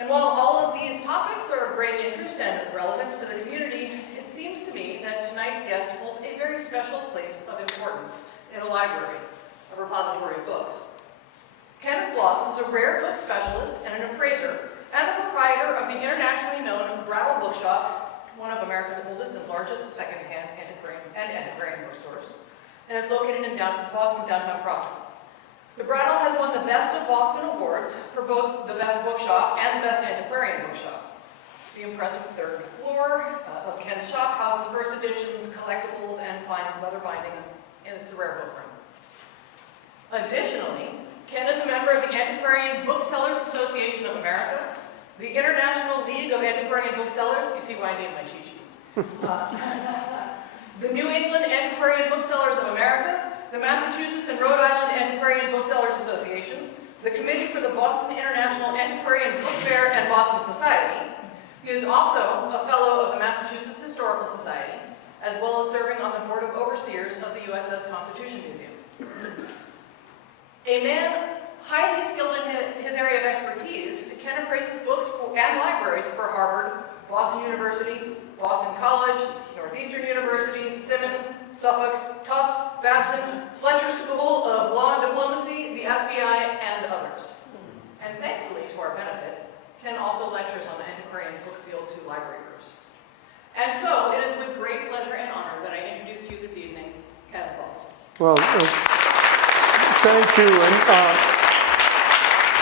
And while all of these topics are of great interest and relevance to the community, it seems to me that tonight's guest holds a very special place of importance in a library, a repository of books. Kenneth is a rare book specialist and an appraiser, and the proprietor of the internationally known Brattle Bookshop, one of America's oldest and largest secondhand antiquarian bookstores, and is located in Boston's downtown Crossing. The Brattle has won the Best of Boston awards for both the Best Bookshop and the Best Antiquarian Bookshop. The impressive third floor of Ken's shop houses first editions, collectibles, and fine leather binding, and it's a rare book room. Additionally, Ken is a member of the Antiquarian Booksellers Association of America, the International League of Antiquarian Booksellers, you see why I need my cheat sheet, the New England Antiquarian Booksellers of America, the Massachusetts and Rhode Island Antiquarian Booksellers Association, the Committee for the Boston International Antiquarian Book Fair and Boston Society. He is also a fellow of the Massachusetts Historical Society, as well as serving on the Board of Overseers of the USS Constitution Museum. A man highly skilled in his area of expertise, Ken appraises books and libraries for Harvard, Boston University, Boston College, Northeastern University, Simmons, Suffolk, Tufts, Babson, Fletcher School of Law and Diplomacy, the FBI, and others. And thankfully, to our benefit, Ken also lectures on the antiquarian book field to library groups. And so, it is with great pleasure and honor that I introduce to you this evening, Kenneth Walls. Well, thank you. And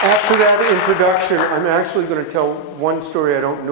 after that introduction, I'm actually going to tell one story I don't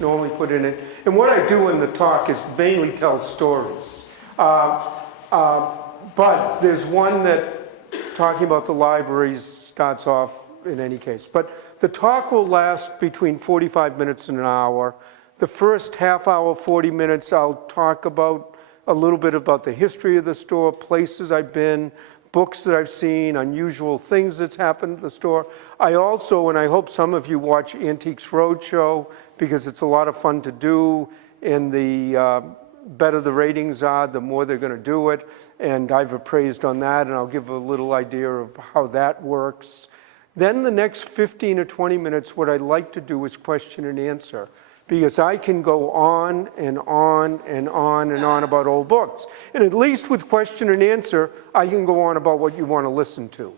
normally put in it. And what I do in the talk is mainly tell stories. But there's one that, talking about the libraries, starts off in any case. But the talk will last between 45 minutes and an hour. The first half hour, 40 minutes, I'll talk about a little bit about the history of the store, places I've been, books that I've seen, unusual things that's happened at the store. I also, and I hope some of you watch Antiques Roadshow, because it's a lot of fun to do, and the better the ratings are, the more they're going to do it, and I've appraised on that, and I'll give a little idea of how that works. Then the next 15 or 20 minutes, what I'd like to do is question and answer, because I can go on and on and on and on about old books. And at least with question and answer, I can go on about what you want to listen to.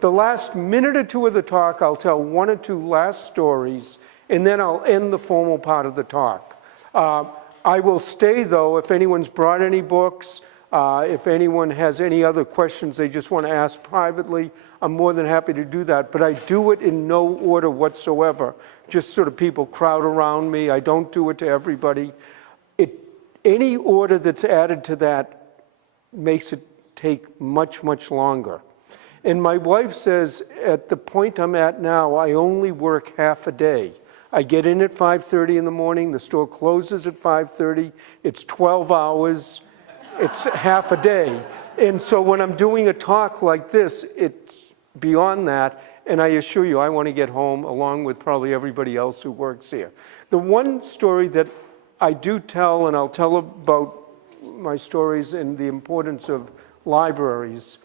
The last minute or two of the talk, I'll tell one or two last stories, and then I'll end the formal part of the talk. I will stay, though, if anyone's brought any books, if anyone has any other questions they just want to ask privately, I'm more than happy to do that. But I do it in no order whatsoever. Just sort of people crowd around me. I don't do it to everybody. Any order that's added to that makes it take much, much longer. And my wife says, at the point I'm at now, I only work half a day. I get in at 5:30 in the morning. The store closes at 5:30. It's 12 hours. It's half a day. And so when I'm doing a talk like this, it's beyond that. And I assure you, I want to get home along with probably everybody else who works here. The one story that I do tell, and I'll tell about my stories and the importance of libraries.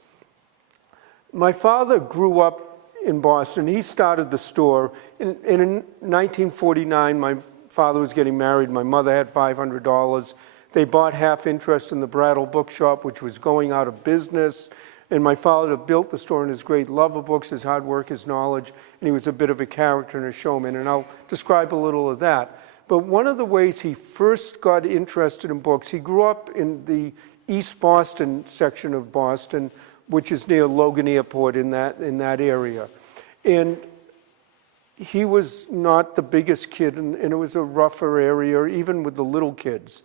My father grew up in Boston. He started the store. In 1949, my father was getting married. My mother had $500. They bought half interest in the Brattle Bookshop, which was going out of business. And my father built the store in his great love of books, his hard work, his knowledge, and he was a bit of a character and a showman. And I'll describe a little of that. But one of the ways he first got interested in books, he grew up in the East Boston section of Boston, which is near Logan Airport in that area. And he was not the biggest kid, and it was a rougher area, even with the little kids.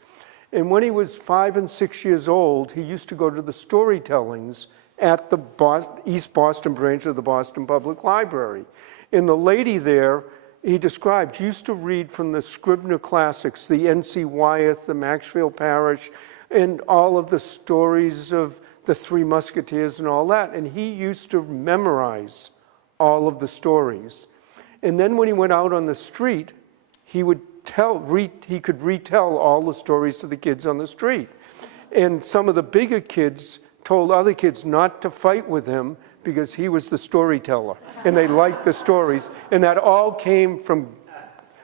And when he was 5 and 6 years old, he used to go to the storytellings at the East Boston branch of the Boston Public Library. And the lady there, he described, used to read from the Scribner classics, the N.C. Wyeth, the Maxfield Parrish, and all of the stories of the Three Musketeers and all that. And he used to memorize all of the stories. And then when he went out on the street, he would he could retell all the stories to the kids on the street. And some of the bigger kids told other kids not to fight with him because he was the storyteller and they liked the stories. And that all came from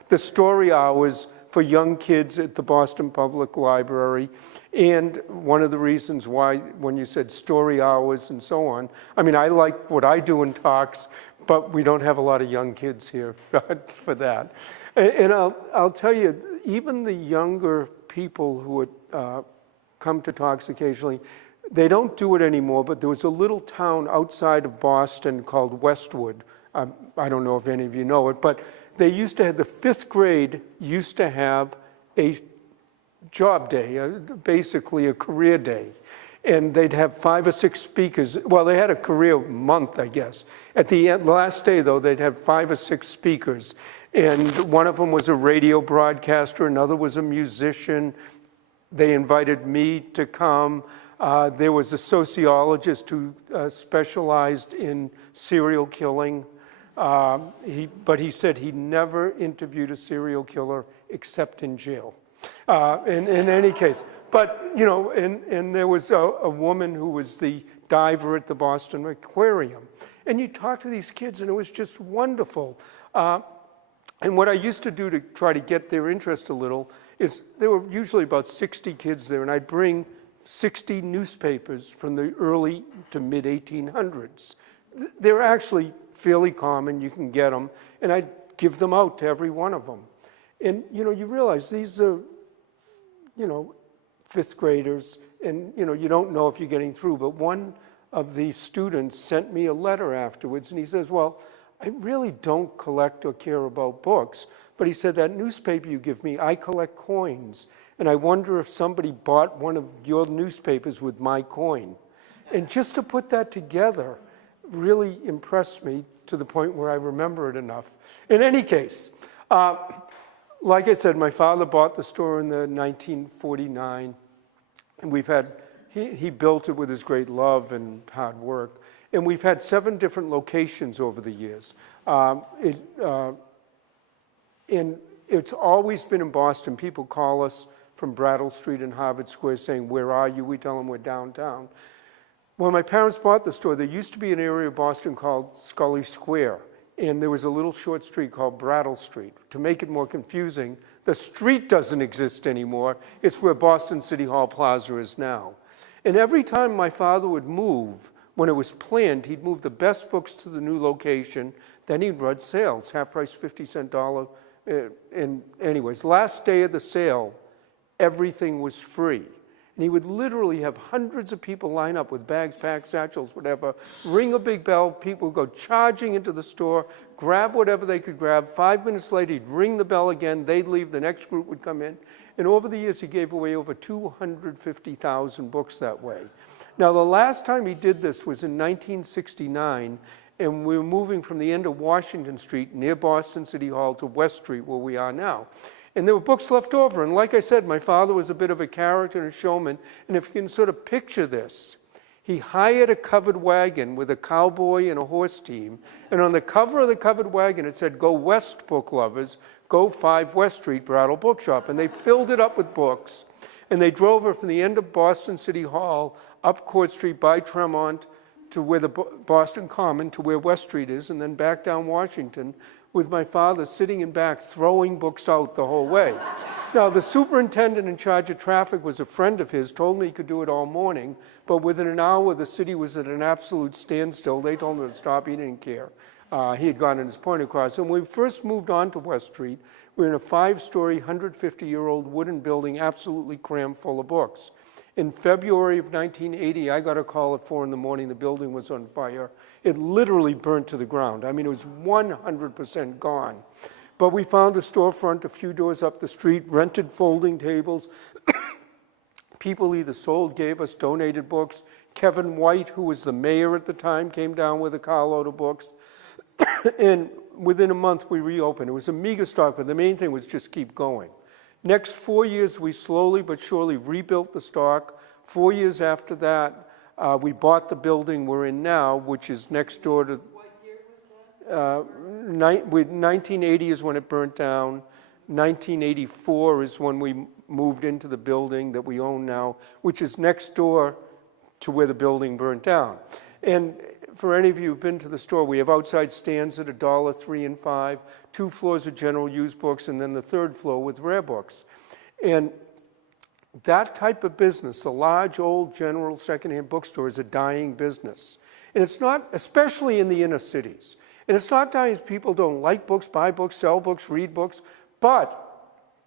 the story hours for young kids at the Boston Public Library. And one of the reasons why, when you said story hours and so on, I mean, I like what I do in talks, but we don't have a lot of young kids here for that. And I'll tell you, even the younger people who would come to talks occasionally, they don't do it anymore, but there was a little town outside of Boston called Westwood. I don't know if any of you know it, but they used to have, the 5th grade used to have a job day, basically a career day. And they'd have 5 or 6 speakers. Well, they had a career month, I guess. At the end, last day, though, they'd have 5 or 6 speakers. And one of them was a radio broadcaster, another was a musician. They invited me to come. There was a sociologist who specialized in serial killing. But he said he never interviewed a serial killer except in jail, in any case. But, you know, and there was a woman who was the diver at the Boston Aquarium. And you talk to these kids, and it was just wonderful. And what I used to do to try to get their interest a little is there were usually about 60 kids there, and I'd bring 60 newspapers from the early to mid-1800s. They're actually fairly common, you can get them, and I'd give them out to every one of them. And, you know, you realize these are, you know, 5th graders, and, you know, you don't know if you're getting through, but one of the students sent me a letter afterwards, and he says, well, I really don't collect or care about books, but he said, that newspaper you give me, I collect coins, and I wonder if somebody bought one of your newspapers with my coin. And just to put that together really impressed me to the point where I remember it enough. In any case, like I said, my father bought the store in the 1949, and we've had, he built it with his great love and hard work, and we've had 7 different locations over the years. And it's always been in Boston. People call us from Brattle Street and Harvard Square saying, where are you? We tell them we're downtown. When my parents bought the store, there used to be an area of Boston called Scully Square, and there was a little short street called Brattle Street. To make it more confusing, the street doesn't exist anymore. It's where Boston City Hall Plaza is now. And every time my father would move, when it was planned, he'd move the best books to the new location, then he'd run sales, half price, 50-cent dollar. And anyways, last day of the sale, everything was free. And he would literally have hundreds of people line up with bags, packs, satchels, whatever, ring a big bell, people would go charging into the store, grab whatever they could grab. 5 minutes later, he'd ring the bell again, they'd leave, the next group would come in. And over the years, he gave away over 250,000 books that way. Now, the last time he did this was in 1969, and we were moving from the end of Washington Street near Boston City Hall to West Street, where we are now. And there were books left over. And like I said, my father was a bit of a character and a showman. And if you can sort of picture this, he hired a covered wagon with a cowboy and a horse team. And on the cover of the covered wagon, it said, "Go West, book lovers. Go 5 West Street, Brattle Bookshop." And they filled it up with books. And they drove her from the end of Boston City Hall up Court Street by Tremont to where the Boston Common, to where West Street is, and then back down Washington, with my father sitting in back throwing books out the whole way. Now, the superintendent in charge of traffic was a friend of his, told me he could do it all morning, but within an hour, the city was at an absolute standstill. They told him to stop, he didn't care. He had gotten his point across. And when we first moved on to West Street, we were in a 5-story, 150-year-old wooden building, absolutely crammed full of books. In February of 1980, I got a call at 4 in the morning, the building was on fire. It literally burnt to the ground. I mean, it was 100% gone. But we found a storefront a few doors up the street, rented folding tables. People either sold, gave us, donated books. Kevin White, who was the mayor at the time, came down with a carload of books. And within a month, we reopened. It was a meager stock, but the main thing was just keep going. Next 4 years, we slowly but surely rebuilt the stock. 4 years after that, we bought the building we're in now, which is next door to... What year was that? 1980 is when it burnt down. 1984 is when we moved into the building that we own now, which is next door to where the building burnt down. And for any of you who've been to the store, we have outside stands at $1, 3 and 5, 2 floors of general use books, and then the 3rd floor with rare books. And that type of business, the large old general secondhand bookstore, is a dying business. And it's not, especially in the inner cities. And it's not dying as people don't like books, buy books, sell books, read books, but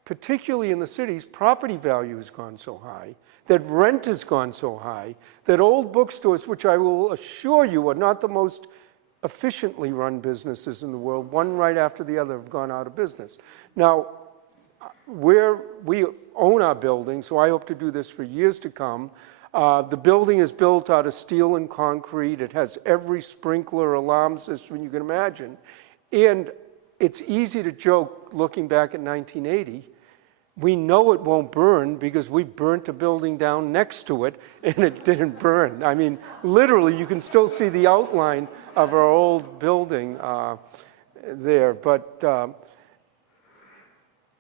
particularly in the cities, property value has gone so high, that rent has gone so high, that old bookstores, which I will assure you are not the most efficiently run businesses in the world, one right after the other have gone out of business. Now, we own our building, so I hope to do this for years to come. The building is built out of steel and concrete. It has every sprinkler alarm system you can imagine. And it's easy to joke, looking back at 1980, we know it won't burn because we burnt a building down next to it and it didn't burn. I mean, literally, you can still see the outline of our old building there. But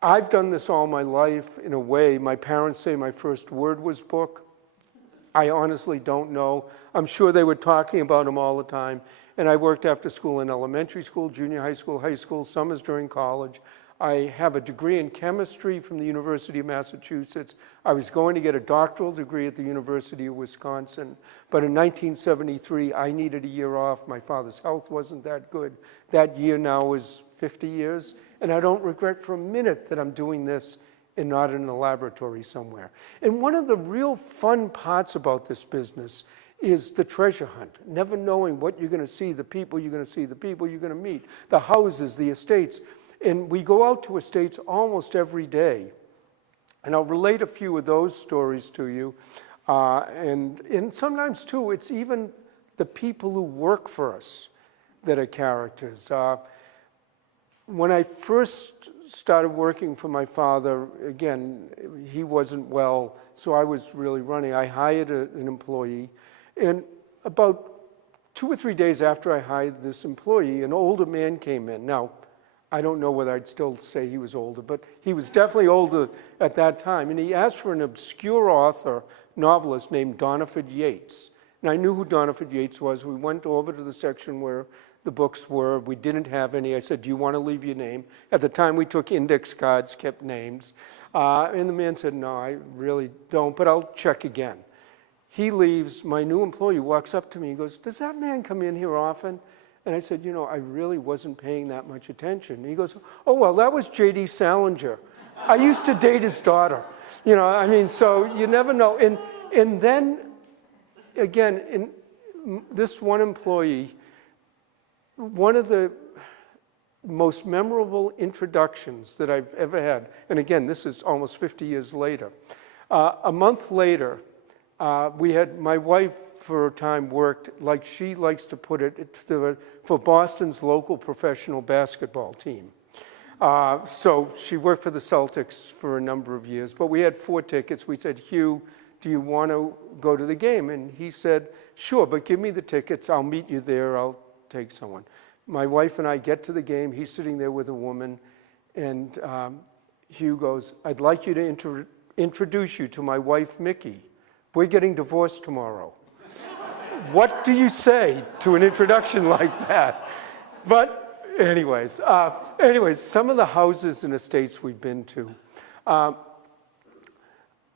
I've done this all my life in a way. My parents say my first word was book. I honestly don't know. I'm sure they were talking about them all the time. And I worked after school in elementary school, junior high school, summers during college. I have a degree in chemistry from the University of Massachusetts. I was going to get a doctoral degree at the University of Wisconsin. But in 1973, I needed a year off. My father's health wasn't that good. That year now is 50 years. And I don't regret for a minute that I'm doing this and not in a laboratory somewhere. And one of the real fun parts about this business is the treasure hunt, never knowing what you're going to see, the people you're going to see, the people you're going to meet, the houses, the estates. And we go out to estates almost every day. And I'll relate a few of those stories to you. And sometimes, too, it's even the people who work for us that are characters. When I first started working for my father, again, he wasn't well, so I was really running. I hired an employee, and about 2 or 3 days after I hired this employee, an older man came in. Now, I don't know whether I'd still say he was older, but he was definitely older at that time, and he asked for an obscure author, novelist named Doniford Yates. And I knew who Doniford Yates was. We went over to the section where the books were. We didn't have any. I said, do you want to leave your name? At the time, we took index cards, kept names. And the man said, no, I really don't, but I'll check again. He leaves. My new employee walks up to me. He goes, does that man come in here often? And I said, you know, I really wasn't paying that much attention. And he goes, oh, well, that was J.D. Salinger. I used to date his daughter. You know, I mean, so you never know. And then, again, in this one employee, one of the most memorable introductions that I've ever had, and again, this is almost 50 years later. A month later, we had, my wife for a time worked, like she likes to put it, for Boston's local professional basketball team. So she worked for the Celtics for a number of years, but we had 4 tickets. We said, Hugh, do you want to go to the game? And he said, sure, but give me the tickets. I'll meet you there. I'll take someone. My wife and I get to the game. He's sitting there with a woman, and Hugh goes, I'd like you to introduce you to my wife, Mickey. We're getting divorced tomorrow. What do you say to an introduction like that? But anyways, some of the houses and estates we've been to. A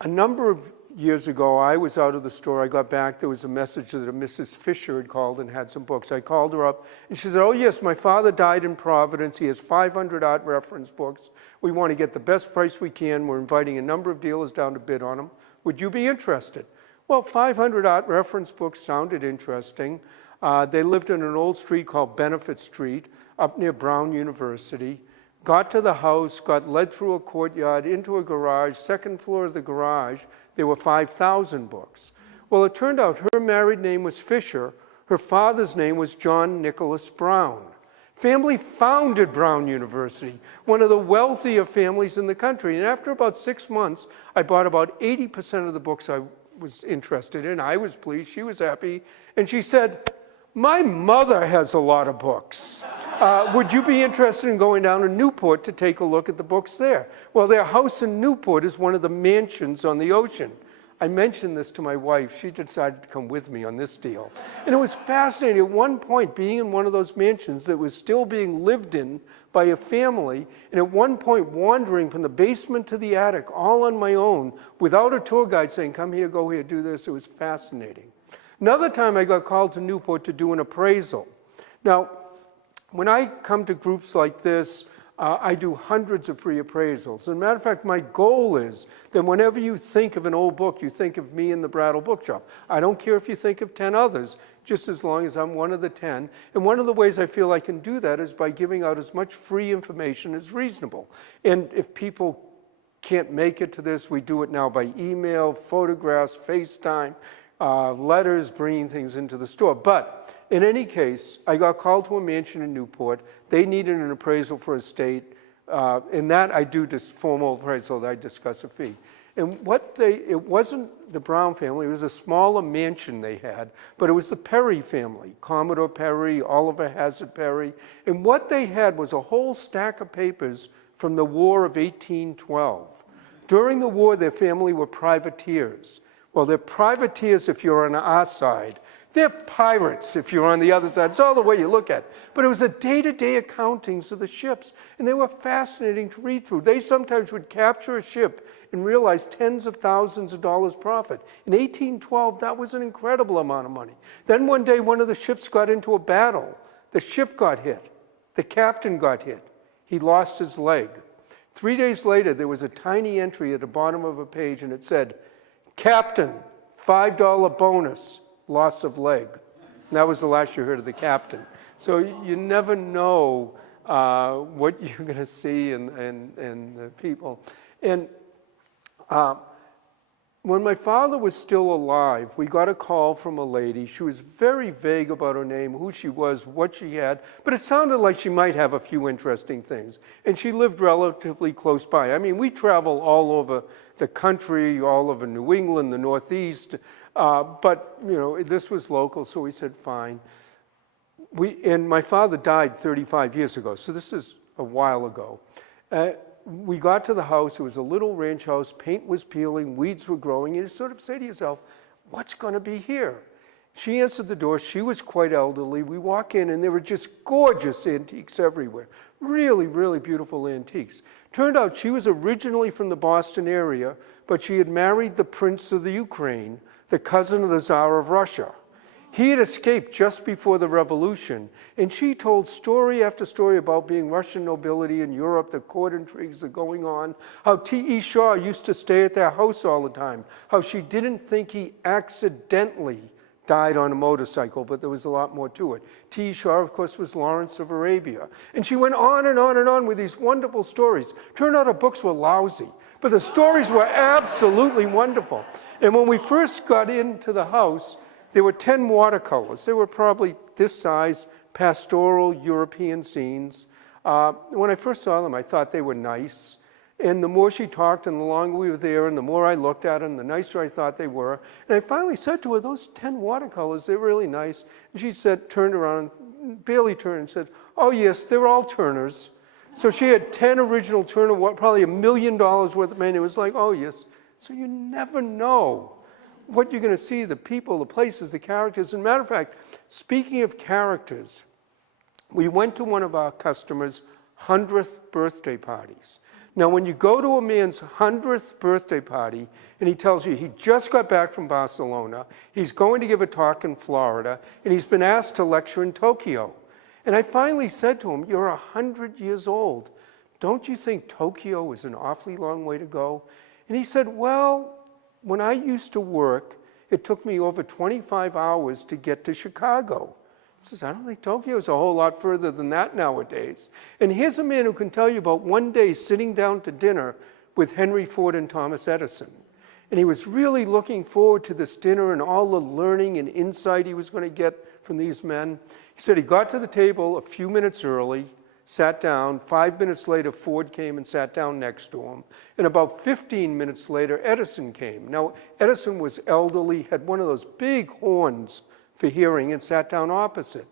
number of years ago, I was out of the store. I got back. There was a message that a Mrs. Fisher had called and had some books. I called her up, and she said, oh, yes, my father died in Providence. He has 500 art reference books. We want to get the best price we can. We're inviting a number of dealers down to bid on them. Would you be interested? Well, 500 art reference books sounded interesting. They lived in an old street called Benefit Street up near Brown University. Got to the house, got led through a courtyard into a garage, second floor of the garage. There were 5,000 books. Well, it turned out her married name was Fisher. Her father's name was John Nicholas Brown. Family founded Brown University, one of the wealthier families in the country. And after about 6 months, I bought about 80% of the books I was interested in. I was pleased. She was happy. And she said, my mother has a lot of books. Would you be interested in going down to Newport to take a look at the books there? Well, their house in Newport is one of the mansions on the ocean. I mentioned this to my wife. She decided to come with me on this deal. And it was fascinating. At one point, being in one of those mansions that was still being lived in by a family, and at one point wandering from the basement to the attic all on my own without a tour guide saying, come here, go here, do this. It was fascinating. Another time I got called to Newport to do an appraisal. Now, when I come to groups like this, I do hundreds of free appraisals. As a matter of fact, my goal is that whenever you think of an old book, you think of me in the Brattle Bookshop. I don't care if you think of 10 others, just as long as I'm one of the 10. And one of the ways I feel I can do that is by giving out as much free information as reasonable. And if people can't make it to this, we do it now by email, photographs, FaceTime, letters, bringing things into the store. But in any case, I got called to a mansion in Newport. They needed an appraisal for a estate. In that, I do this formal appraisal that I discuss a fee. And it wasn't the Brown family, it was a smaller mansion they had, but it was the Perry family, Commodore Perry, Oliver Hazard Perry. And what they had was a whole stack of papers from the War of 1812. During the war, their family were privateers. Well, they're privateers if you're on our side. They're pirates if you're on the other side. It's all the way you look at it. But it was a day-to-day accountings of the ships, and they were fascinating to read through. They sometimes would capture a ship and realize tens of thousands of dollars profit. In 1812, that was an incredible amount of money. Then one day, one of the ships got into a battle. The ship got hit. The captain got hit. He lost his leg. 3 days later, there was a tiny entry at the bottom of a page, and it said, "Captain, $5 bonus. Loss of leg." And that was the last you heard of the captain. So you never know what you're going to see in the people. And when my father was still alive, we got a call from a lady. She was very vague about her name, who she was, what she had, but it sounded like she might have a few interesting things. And she lived relatively close by. I mean, we travel all over the country, all over New England, the Northeast, but you know, this was local, so we said, fine. And my father died 35 years ago, so this is a while ago. We got to the house, it was a little ranch house, paint was peeling, weeds were growing, and you sort of say to yourself, what's going to be here? She answered the door, she was quite elderly. We walk in and there were just gorgeous antiques everywhere. Really, really beautiful antiques. Turned out she was originally from the Boston area, but she had married the Prince of the Ukraine, the cousin of the Tsar of Russia. He had escaped just before the revolution, and she told story after story about being Russian nobility in Europe, the court intrigues that are going on, how T.E. Shaw used to stay at their house all the time, how she didn't think he accidentally died on a motorcycle, but there was a lot more to it. T.E. Shaw, of course, was Lawrence of Arabia. And she went on and on and on with these wonderful stories. Turned out her books were lousy, but the stories were absolutely wonderful. And when we first got into the house, there were 10 watercolors. They were probably this size, pastoral European scenes. When I first saw them, I thought they were nice. And the more she talked and the longer we were there and the more I looked at them, the nicer I thought they were. And I finally said to her, those 10 watercolors, they're really nice. And she said, turned around, barely turned and said, oh yes, they're all Turners. So she had 10 original Turner, probably $1 million worth of money. It was like, oh yes. So you never know what you're going to see, the people, the places, the characters. As a matter of fact, speaking of characters, we went to one of our customers' 100th birthday parties. Now, when you go to a man's 100th birthday party, and he tells you he just got back from Barcelona, he's going to give a talk in Florida, and he's been asked to lecture in Tokyo. And I finally said to him, you're 100 years old. Don't you think Tokyo is an awfully long way to go? And he said, well, when I used to work, it took me over 25 hours to get to Chicago. He says, I don't think Tokyo is a whole lot further than that nowadays. And here's a man who can tell you about one day sitting down to dinner with Henry Ford and Thomas Edison. And he was really looking forward to this dinner and all the learning and insight he was going to get from these men. He said he got to the table a few minutes early, sat down. 5 minutes later, Ford came and sat down next to him. And about 15 minutes later, Edison came. Now, Edison was elderly, had one of those big horns for hearing, and sat down opposite.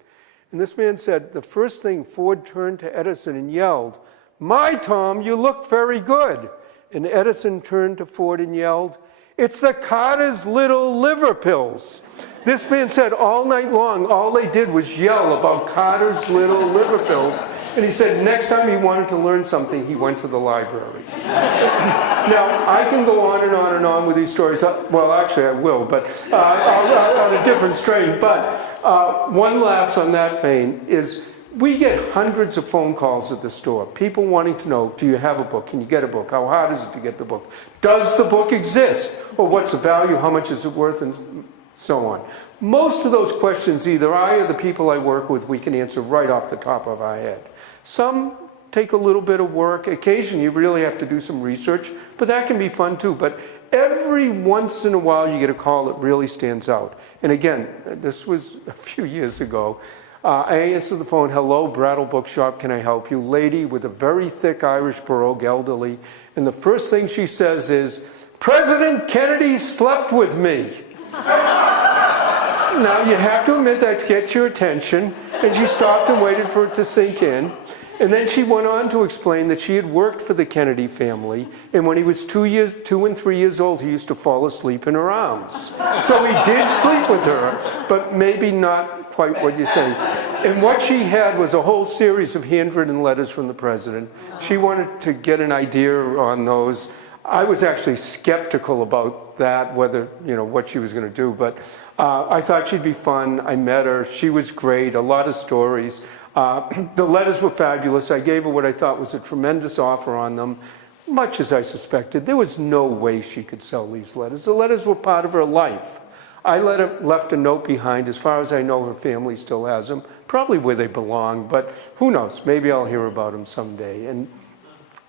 And this man said, the first thing, Ford turned to Edison and yelled, my Tom, you look very good. And Edison turned to Ford and yelled, It's the Carter's Little Liver Pills. This man said all night long, all they did was yell about Carter's Little Liver Pills. And he said next time he wanted to learn something, he went to the library. Now, I can go on and on and on with these stories. Well, actually, I will, but on a different strain. But one last on that vein is we get hundreds of phone calls at the store. People wanting to know, do you have a book? Can you get a book? How hard is it to get the book? Does the book exist? Or what's the value? How much is it worth? And so on. Most of those questions, either I or the people I work with, we can answer right off the top of our head. Some take a little bit of work. Occasionally, you really have to do some research, but that can be fun too. But every once in a while, you get a call that really stands out. And again, this was a few years ago. I answered the phone, hello, Brattle Bookshop, can I help you? Lady with a very thick Irish brogue, elderly. And the first thing she says is, President Kennedy slept with me. Now, you have to admit that gets your attention. And she stopped and waited for it to sink in. And then she went on to explain that she had worked for the Kennedy family, and when he was 2 and 3 years old, he used to fall asleep in her arms. So he did sleep with her, but maybe not quite what you think. And what she had was a whole series of handwritten letters from the president. She wanted to get an idea on those. I was actually skeptical about that, whether, what she was going to do, but I thought she'd be fun. I met her. She was great, a lot of stories. The letters were fabulous. I gave her what I thought was a tremendous offer on them, much as I suspected. There was no way she could sell these letters. The letters were part of her life. I left a note behind. As far as I know, her family still has them, probably where they belong, but who knows? Maybe I'll hear about them someday. And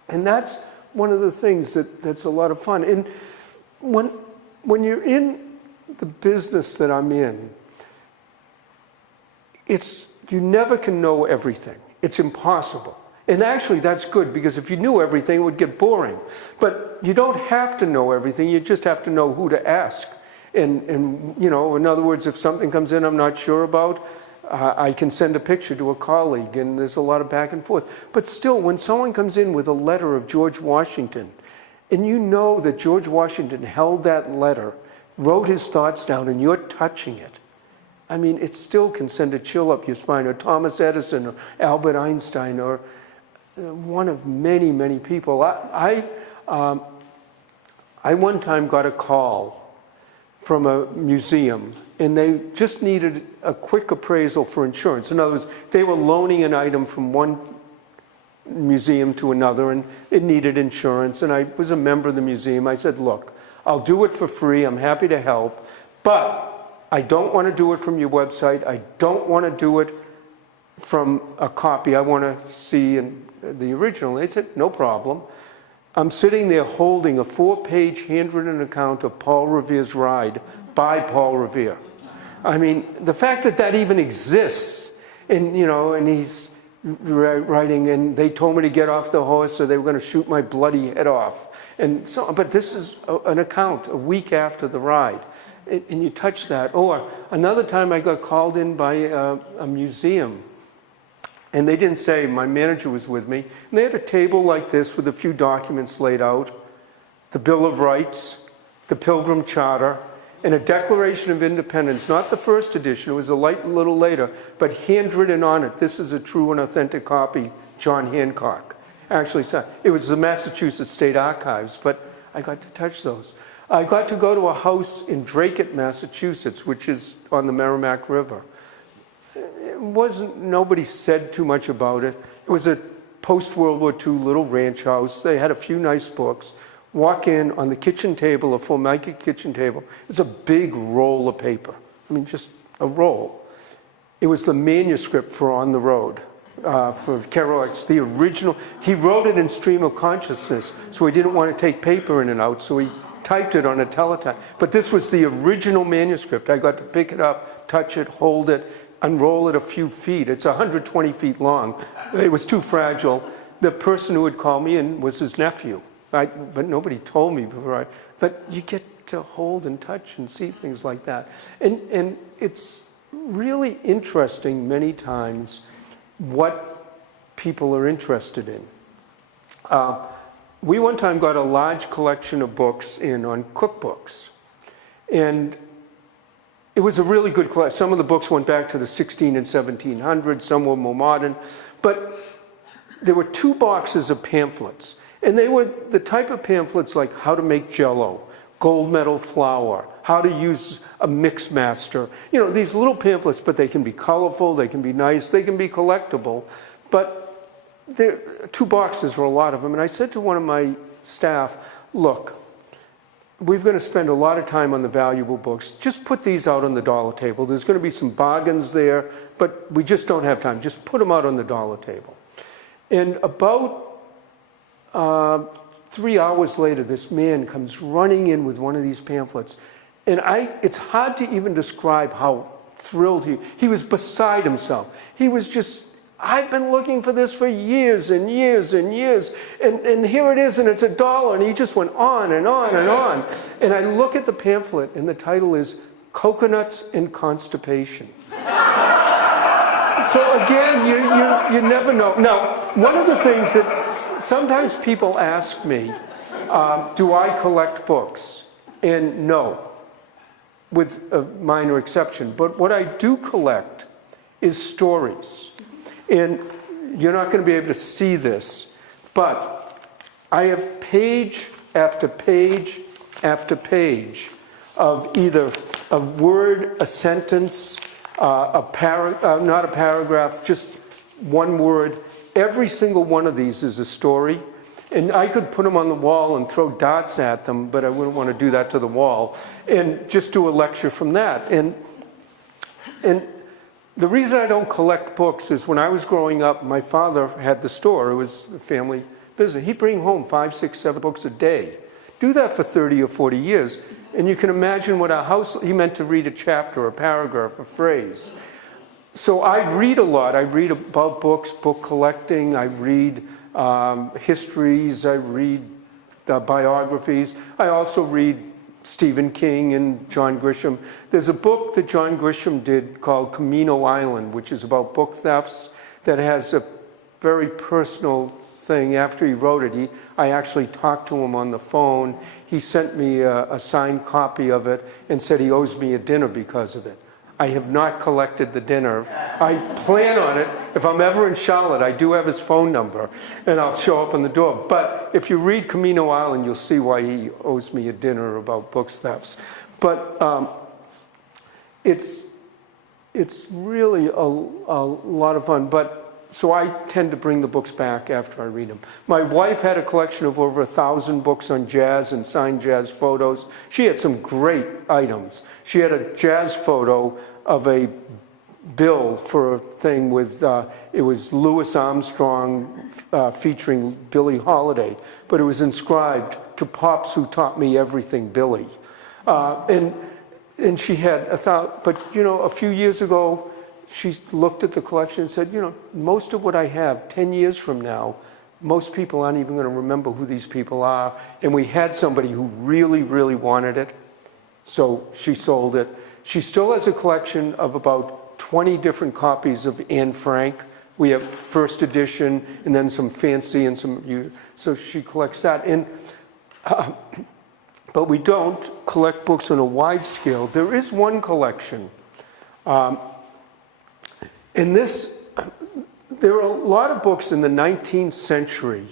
that's one of the things that's a lot of fun. And when you're in the business that I'm in, you never can know everything. It's impossible. And actually, that's good, because if you knew everything, it would get boring. But you don't have to know everything. You just have to know who to ask. And in other words, if something comes in I'm not sure about, I can send a picture to a colleague, and there's a lot of back and forth. But still, when someone comes in with a letter of George Washington, and you know that George Washington held that letter, wrote his thoughts down, and you're touching it, I mean, it still can send a chill up your spine, or Thomas Edison, or Albert Einstein, or one of many, many people. I one time got a call from a museum, and they just needed a quick appraisal for insurance. In other words, they were loaning an item from one museum to another, and it needed insurance, and I was a member of the museum. I said, look, I'll do it for free. I'm happy to help, but I don't want to do it from your website. I don't want to do it from a copy. I want to see the original. They said, no problem. I'm sitting there holding a 4-page handwritten account of Paul Revere's ride by Paul Revere. I mean, the fact that even exists, and he's writing, and they told me to get off the horse or they were going to shoot my bloody head off. And so, but this is an account a week after the ride. And you touch that. Or another time I got called in by a museum, and they didn't say, my manager was with me, and they had a table like this with a few documents laid out, the Bill of Rights, the Pilgrim Charter, and a Declaration of Independence, not the first edition, it was a little later, but handwritten on it, this is a true and authentic copy, John Hancock. Actually, it was the Massachusetts State Archives, but I got to touch those. I got to go to a house in Drake, Massachusetts, which is on the Merrimack River. Nobody said too much about it. It was a post-World War II little ranch house. They had a few nice books. Walk in, on the kitchen table, a Formica kitchen table, it's a big roll of paper. I mean, just a roll. It was the manuscript for On the Road, for Kerouac's, the original. He wrote it in stream of consciousness, so he didn't want to take paper in and out, so he typed it on a teletype. But this was the original manuscript. I got to pick it up, touch it, hold it, unroll it a few feet. It's 120 feet long. It was too fragile. The person who had called me in was his nephew. But nobody told me before. But you get to hold and touch and see things like that. And it's really interesting many times what people are interested in. we one time got a large collection of books in on cookbooks. And it was a really good collection. Some of the books went back to the 16 and 1700s, some were more modern. But there were 2 boxes of pamphlets. And they were the type of pamphlets like how to make Jell-O, gold medal flour, how to use a mix master. You know, these little pamphlets, but they can be colorful, they can be nice, they can be collectible. But 2 boxes were a lot of them. And I said to one of my staff, look, we're going to spend a lot of time on the valuable books. Just put these out on the dollar table. There's going to be some bargains there, but we just don't have time. Just put them out on the dollar table. And about 3 hours later, this man comes running in with one of these pamphlets. And it's hard to even describe how thrilled he was beside himself. He was just, I've been looking for this for years and years and years, and here it is, and it's $1, and he just went on and on and on. And I look at the pamphlet, and the title is Coconuts and Constipation. So again, you never know. Now, one of the things that sometimes people ask me, do I collect books? And no, with a minor exception. But what I do collect is stories. And you're not going to be able to see this, but I have page after page after page of either a word, a sentence, not a paragraph, just one word. Every single one of these is a story. And I could put them on the wall and throw dots at them, but I wouldn't want to do that to the wall, and just do a lecture from that. And the reason I don't collect books is when I was growing up, my father had the store. It was a family business. He'd bring home 5, 6, 7 books a day. Do that for 30 or 40 years. And you can imagine what a house, he meant to read a chapter, a paragraph, a phrase. So I read a lot. I read about books, book collecting. I read histories. I read biographies. I also read Stephen King and John Grisham. There's a book that John Grisham did called Camino Island, which is about book thefts, that has a very personal thing. After he wrote it, I actually talked to him on the phone. He sent me a signed copy of it and said he owes me a dinner because of it. I have not collected the dinner. I plan on it. If I'm ever in Charlotte, I do have his phone number, and I'll show up on the door. But if you read Camino Island, you'll see why he owes me a dinner about book thefts. But it's really a lot of fun. So I tend to bring the books back after I read them. My wife had a collection of over 1,000 books on jazz and signed jazz photos. She had some great items. She had a jazz photo of a bill for a thing with, it was Louis Armstrong featuring Billie Holiday, but it was inscribed, "To Pops Who Taught Me Everything, Billie." And she had but you know, a few years ago, she looked at the collection and said, you know, most of what I have 10 years from now, most people aren't even going to remember who these people are. And we had somebody who really, really wanted it, so she sold it. She still has a collection of about 20 different copies of Anne Frank. We have first edition and then some fancy and some, so she collects that. And, but we don't collect books on a wide scale. There is one collection. There are a lot of books in the 19th century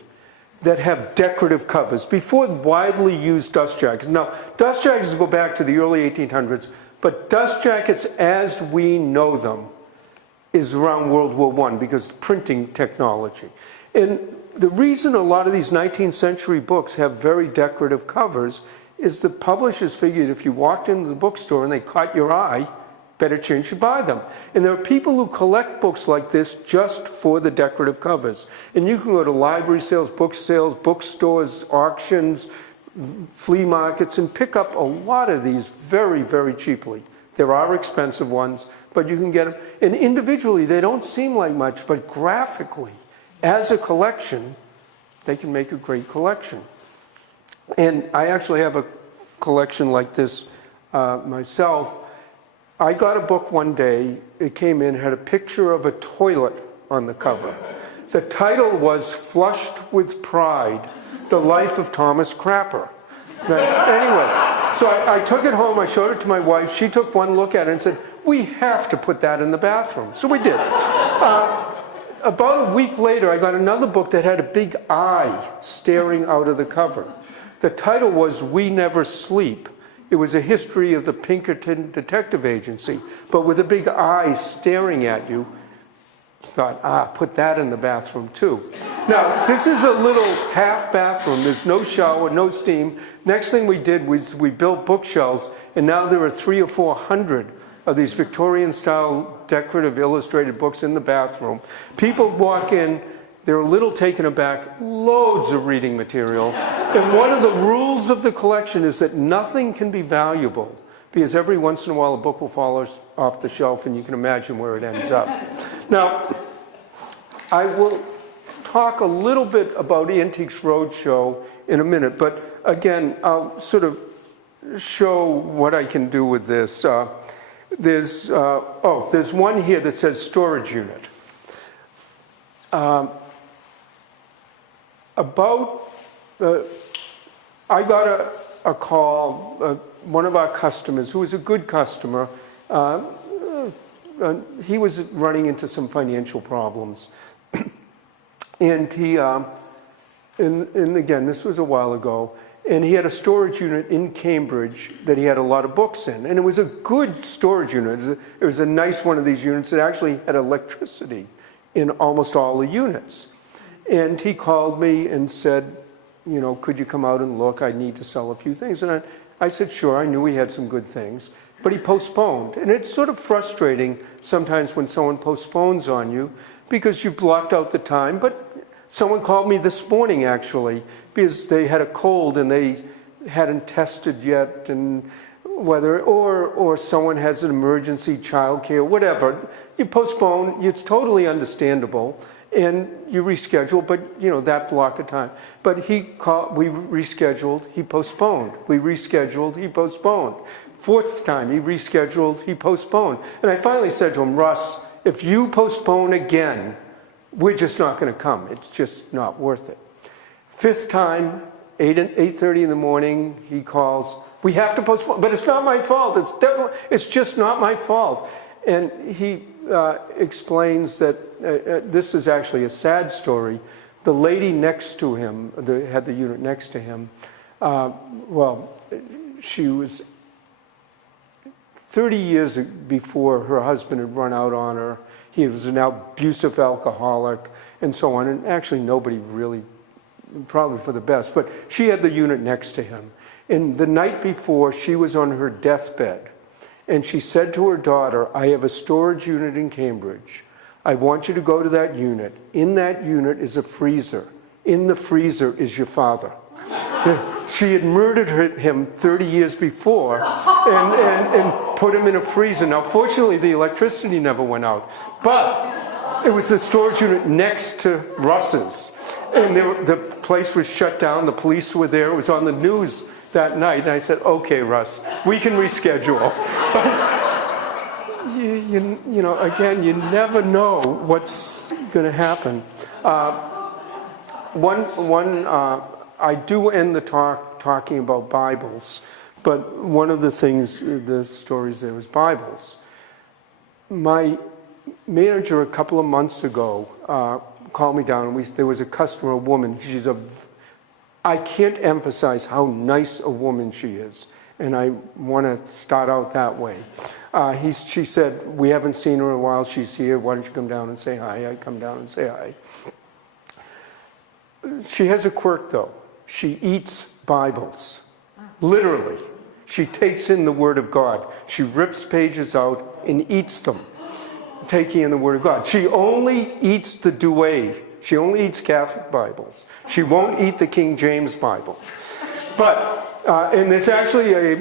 that have decorative covers before widely used dust jackets. Now, dust jackets go back to the early 1800s, but dust jackets as we know them is around World War I because of printing technology. And the reason a lot of these 19th century books have very decorative covers is the publishers figured if you walked into the bookstore and they caught your eye, better chance you buy them. And there are people who collect books like this just for the decorative covers. And you can go to library sales, bookstores, auctions, flea markets, and pick up a lot of these very, very cheaply. There are expensive ones, but you can get them. And individually, they don't seem like much, but graphically, as a collection, they can make a great collection. And I actually have a collection like this myself. I got a book one day, it came in, had a picture of a toilet on the cover. The title was Flushed with Pride, The Life of Thomas Crapper. Anyway, so I took it home, I showed it to my wife, she took one look at it and said, we have to put that in the bathroom. So we did. About a week later, I got another book that had a big eye staring out of the cover. The title was We Never Sleep. It was a history of the Pinkerton Detective Agency, but with a big eye staring at you. Thought, put that in the bathroom too. Now, this is a little half bathroom. There's no shower, no steam. Next thing we did was we built bookshelves, and now there are 300 or 400 of these Victorian-style decorative illustrated books in the bathroom. People walk in, they're a little taken aback, loads of reading material. And one of the rules of the collection is that nothing can be valuable, because every once in a while a book will fall off the shelf and you can imagine where it ends up. Now, I will talk a little bit about Antiques Roadshow in a minute, but again, I'll sort of show what I can do with this. There's one here that says storage unit. I got a call, one of our customers, who was a good customer, he was running into some financial problems. And he, and again, this was a while ago, and he had a storage unit in Cambridge that he had a lot of books in. And it was a good storage unit. It was a nice one of these units that actually had electricity in almost all the units. And he called me and said, you know, could you come out and look? I need to sell a few things. And I said, sure. I knew he had some good things. But he postponed. And it's sort of frustrating sometimes when someone postpones on you because you've blocked out the time. But someone called me this morning, actually, because they had a cold and they hadn't tested yet, and whether, or someone has an emergency childcare, whatever. You postpone, it's totally understandable, and you reschedule, but you know, that block of time. But he called, we rescheduled, he postponed. We rescheduled, he postponed. Fourth time, he rescheduled, he postponed. And I finally said to him, Russ, if you postpone again, we're just not going to come. It's just not worth it. Fifth time, 8:30 in the morning, he calls. We have to postpone, but it's not my fault. It's just not my fault. And he explains that this is actually a sad story. The lady next to him, had the unit next to him, well, she was 30 years before her husband had run out on her. He was an abusive alcoholic and so on. And actually nobody really, probably for the best, but she had the unit next to him. And the night before, she was on her deathbed. And she said to her daughter, I have a storage unit in Cambridge. I want you to go to that unit. In that unit is a freezer. In the freezer is your father. She had murdered him 30 years before and put him in a freezer. Now, fortunately, the electricity never went out. But it was the storage unit next to Russ's. And the place was shut down. The police were there. It was on the news that night. And I said, okay, Russ, we can reschedule. You know, again, you never know what's going to happen. I do end the talk talking about Bibles, but one of the things, the stories there was Bibles. My manager a couple of months ago called me down, and there was a customer, a woman. I can't emphasize how nice a woman she is, and I want to start out that way. She said, we haven't seen her in a while. She's here. Why don't you come down and say hi? I come down and say hi. She has a quirk, though. She eats Bibles, literally. She takes in the Word of God. She rips pages out and eats them, taking in the Word of God. She only eats the Douay. She only eats Catholic Bibles. She won't eat the King James Bible. But, and there's actually a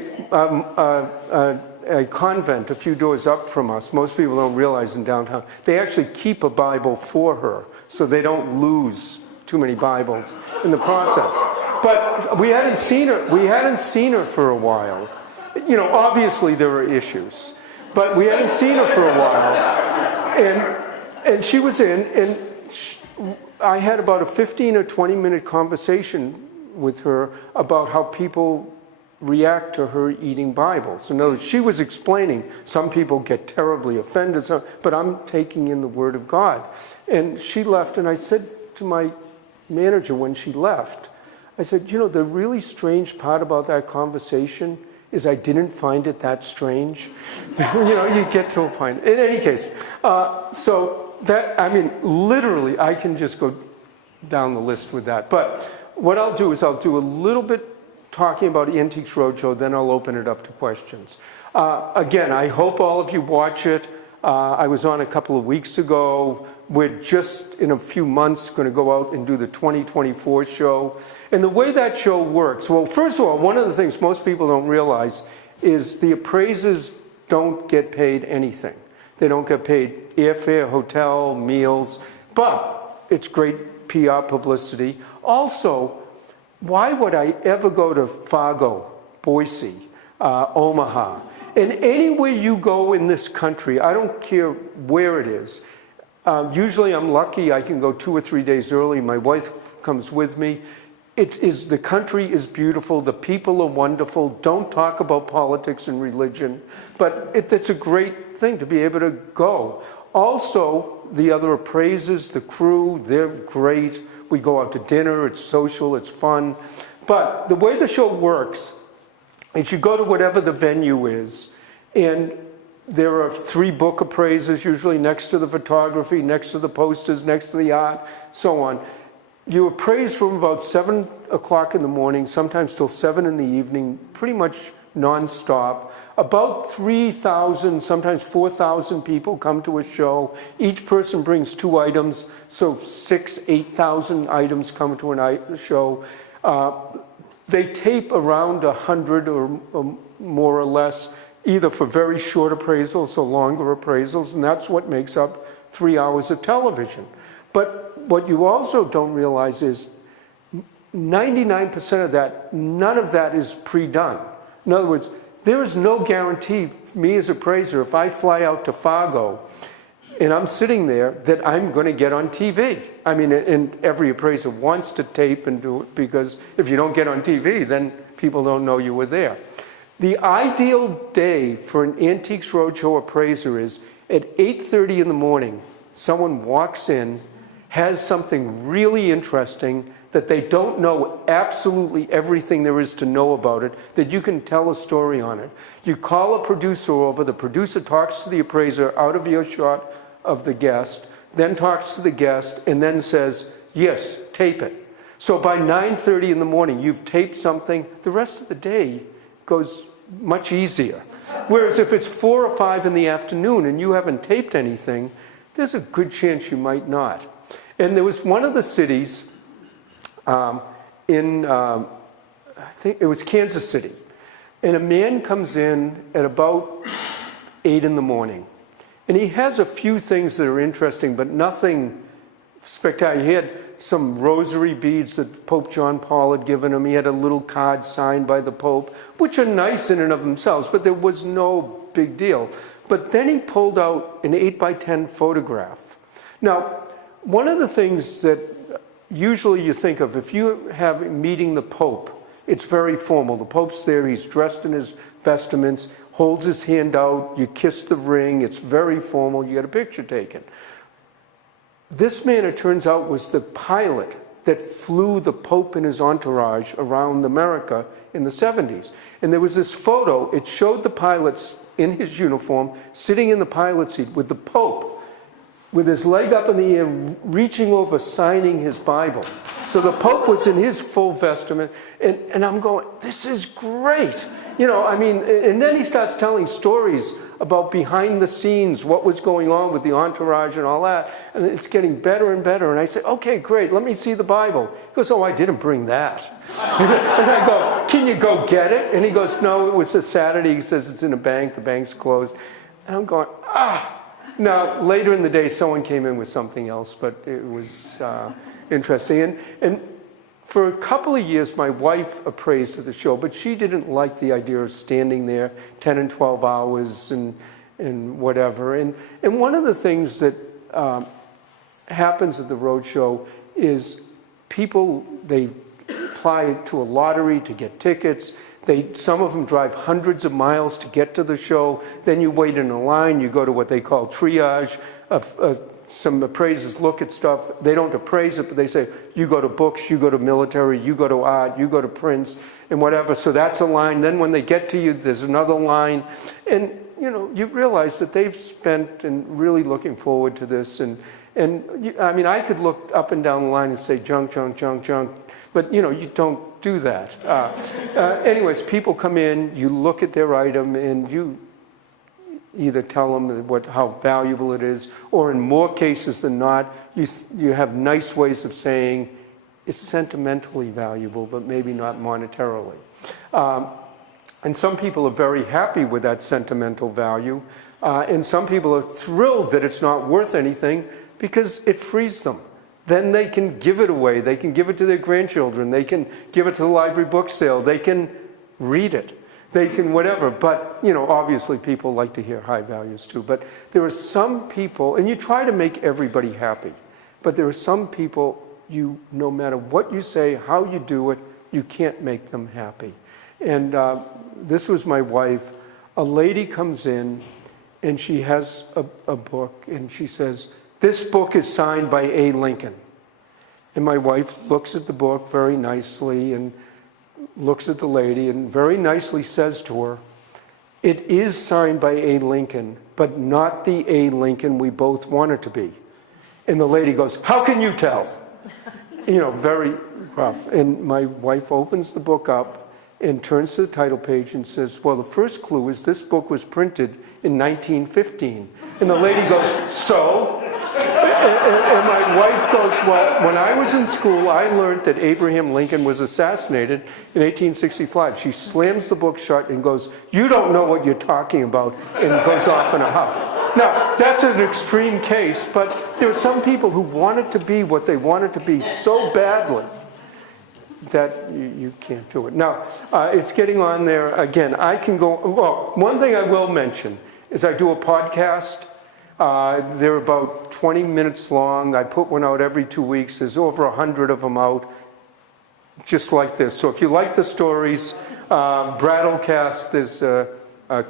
convent a few doors up from us. Most people don't realize in downtown. They actually keep a Bible for her so they don't lose too many Bibles in the process. But we hadn't seen her. We hadn't seen her for a while. You know, obviously there were issues, but we hadn't seen her for a while. And she was in, and I had about a 15 or 20-minute conversation with her about how people react to her eating Bibles. In other words, she was explaining, some people get terribly offended, but I'm taking in the Word of God. And she left, and I said to my manager when she left, I said, you know, the really strange part about that conversation is I didn't find it that strange. You know, you get to a point. In any case, so that, I mean, literally, I can just go down the list with that. But what I'll do is I'll do a little bit talking about Antiques Roadshow, then I'll open it up to questions. Again, I hope all of you watch it. I was on a couple of weeks ago. We're just in a few months going to go out and do the 2024 show. And the way that show works, well, first of all, one of the things most people don't realize is the appraisers don't get paid anything. They don't get paid airfare, hotel, meals, but it's great PR publicity. Also, why would I ever go to Fargo, Boise, Omaha? And anywhere you go in this country, I don't care where it is. Usually I'm lucky, I can go 2 or 3 days early. My wife comes with me. The country is beautiful, the people are wonderful. Don't talk about politics and religion, but it's a great thing to be able to go. Also, the other appraisers, the crew, they're great. We go out to dinner, it's social, it's fun. But the way the show works is you go to whatever the venue is, and there are 3 book appraisers, usually next to the photography, next to the posters, next to the art, so on. You appraise from about 7 o'clock in the morning, sometimes till 7 in the evening, pretty much nonstop. About 3,000, sometimes 4,000 people come to a show. Each person brings 2 items, so 6,000, 8,000 items come to a show. They tape around 100 or more or less, either for very short appraisals or longer appraisals, and that's what makes up 3 hours of television. But what you also don't realize is 99% of that, none of that is pre-done. In other words, there is no guarantee, me as appraiser, if I fly out to Fargo and I'm sitting there, that I'm going to get on TV. I mean, and every appraiser wants to tape and do it, because if you don't get on TV, then people don't know you were there. The ideal day for an Antiques Roadshow appraiser is at 8:30 in the morning, someone walks in, has something really interesting that they don't know absolutely everything there is to know about it, that you can tell a story on it. You call a producer over, the producer talks to the appraiser out of earshot of the guest, then talks to the guest, and then says, yes, tape it. So by 9:30 in the morning, you've taped something. The rest of the day goes much easier. Whereas if it's 4 or 5 in the afternoon and you haven't taped anything, there's a good chance you might not. And there was one of the cities I think it was Kansas City, and a man comes in at about 8 in the morning. And he has a few things that are interesting, but nothing spectacular. He had some rosary beads that Pope John Paul had given him. He had a little card signed by the Pope, which are nice in and of themselves, but there was no big deal. But then he pulled out an 8x10 photograph. Now, one of the things that usually you think of, if you have meeting the Pope, it's very formal. The Pope's there, he's dressed in his vestments, holds his hand out, you kiss the ring, it's very formal, you get a picture taken. This man, it turns out, was the pilot that flew the Pope and his entourage around America in the 70s. And there was this photo, it showed the pilot in his uniform, sitting in the pilot seat with the Pope, with his leg up in the air, reaching over, signing his Bible. So the Pope was in his full vestment, and I'm going, this is great. You know, I mean, and then he starts telling stories about behind the scenes, what was going on with the entourage and all that, and it's getting better and better. And I say, okay, great, let me see the Bible. He goes, oh, I didn't bring that. And I go, can you go get it? And he goes, no, it was a Saturday. He says it's in a bank, the bank's closed. And I'm going, ah. Now, later in the day, someone came in with something else, but it was interesting. And for a couple of years, my wife appraised at the show, but she didn't like the idea of standing there 10 and 12 hours and whatever. And one of the things that happens at the Roadshow is people, they apply to a lottery to get tickets. Some of them drive hundreds of miles to get to the show. Then you wait in a line. You go to what they call triage. Some appraisers look at stuff. They don't appraise it, but they say, you go to books, you go to military, you go to art, you go to prints, and whatever. So that's a line. Then when they get to you, there's another line. And, you realize that they've spent and really looking forward to this. I mean, I could look up and down the line and say junk, junk, junk, junk. But, you don't do that. Anyways, people come in, you look at their item, and you either tell them how valuable it is, or in more cases than not, you have nice ways of saying it's sentimentally valuable, but maybe not monetarily. And some people are very happy with that sentimental value, and some people are thrilled that it's not worth anything because it frees them. Then they can give it away. They can give it to their grandchildren. They can give it to the library book sale. They can read it. They can whatever. But, obviously people like to hear high values too. But there are some people, and you try to make everybody happy, but there are some people, no matter what you say, how you do it, you can't make them happy. And this was my wife. A lady comes in, and she has a book, and she says, "This book is signed by A. Lincoln." And my wife looks at the book very nicely and looks at the lady and very nicely says to her, "It is signed by A. Lincoln, but not the A. Lincoln we both want it to be." And the lady goes, "How can you tell?" Very rough. And my wife opens the book up and turns to the title page and says, "Well, the first clue is this book was printed in 1915. And the lady goes, "So?" And my wife goes, "Well, when I was in school, I learned that Abraham Lincoln was assassinated in 1865. She slams the book shut and goes, "You don't know what you're talking about," and goes off in a huff. Now, that's an extreme case, but there are some people who want it to be what they want it to be so badly that you can't do it. Now, it's getting on there. Again, I can go, well, one thing I will mention is I do a podcast. They're about 20 minutes long. I put one out every 2 weeks. There's over 100 of them out, just like this. So if you like the stories, Bradlecast, there's a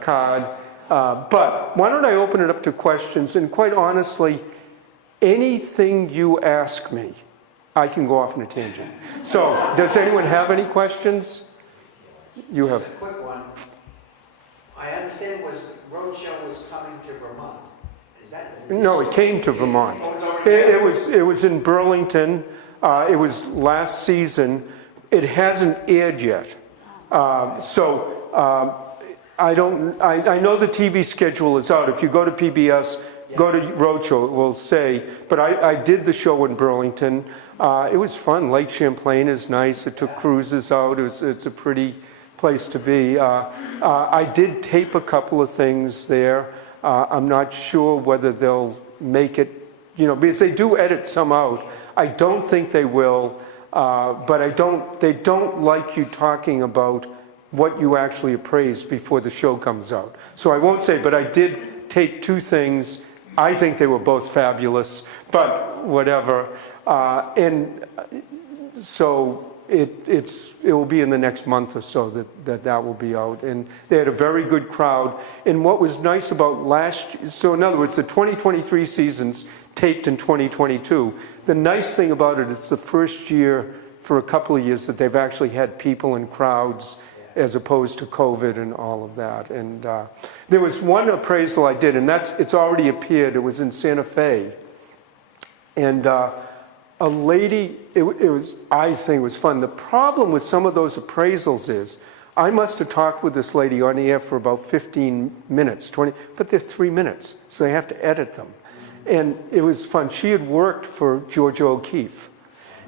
card. But why don't I open it up to questions? And quite honestly, anything you ask me, I can go off on a tangent. So does anyone have any questions? You have. Just a quick one. I understand Roadshow was coming to Vermont. Is that? No, it came to Vermont. It was in Burlington. It was last season. It hasn't aired yet. I know the TV schedule is out. If you go to PBS, go to Roadshow, it will say. But I did the show in Burlington. It was fun. Lake Champlain is nice. It took cruises out. It's a pretty place to be. I did tape a couple of things there. I'm not sure whether they'll make it, because they do edit some out. I don't think they will, but they don't like you talking about what you actually appraised before the show comes out. So I won't say, but I did take 2 things. I think they were both fabulous, but whatever. And so it will be in the next month or so that will be out. And they had a very good crowd. And what was nice about so in other words, the 2023 season's taped in 2022. The nice thing about it is the first year for a couple of years that they've actually had people in crowds as opposed to COVID and all of that. And there was one appraisal I did, and it's already appeared. It was in Santa Fe. And a lady, I think it was fun. The problem with some of those appraisals is, I must have talked with this lady on the air for about 15 minutes, 20, but they're 3 minutes, so they have to edit them. And it was fun. She had worked for Georgia O'Keeffe.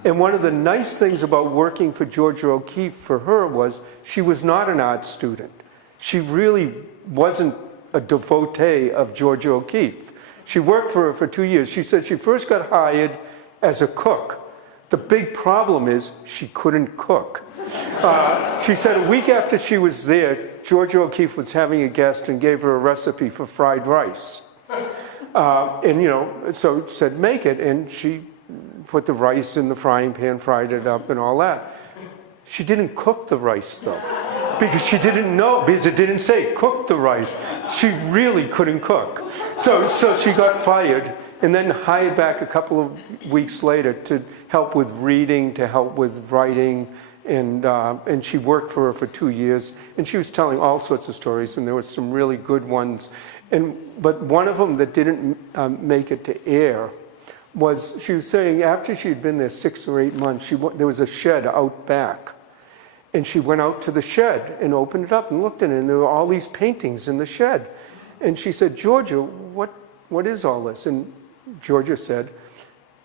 And one of the nice things about working for Georgia O'Keeffe for her was she was not an art student. She really wasn't a devotee of Georgia O'Keeffe. She worked for her for 2 years. She said she first got hired as a cook. The big problem is she couldn't cook. She said a week after she was there, Georgia O'Keeffe was having a guest and gave her a recipe for fried rice. And, you know, so it said, make it. And she put the rice in the frying pan, fried it up and all that. She didn't cook the rice, though, because she didn't know, because it didn't say cook the rice. She really couldn't cook. So she got fired and then hired back a couple of weeks later to help with reading, to help with writing. And she worked for her for 2 years. And she was telling all sorts of stories, and there were some really good ones. But one of them that didn't make it to air was, she was saying after she'd been there 6 or 8 months, there was a shed out back. And she went out to the shed and opened it up and looked in it, and there were all these paintings in the shed. And she said, Georgia, what is all this? And Georgia said,